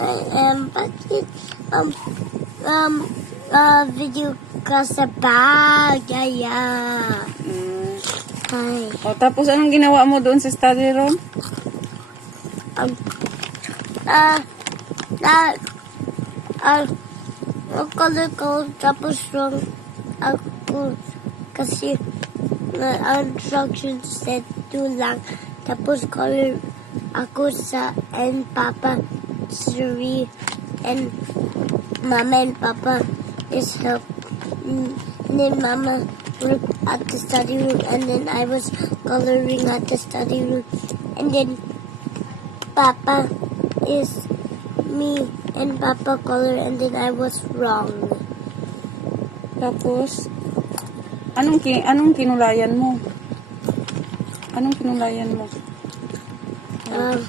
I am watching video ka sa bag. Yeah. Hi. O, tapos anong ginawa mo doon sa study room? Ang color ko, tapos yung ako, kasi ang instructions said 2 lang, tapos color ako sa, and Papa 3, and Mama and Papa is help, and then Mama worked at the study room, and then I was coloring at the study room, and then Papa is me and Papa color, and then I was wrong. Tapos, anong kinulayan mo? Anong kinulayan mo? Um,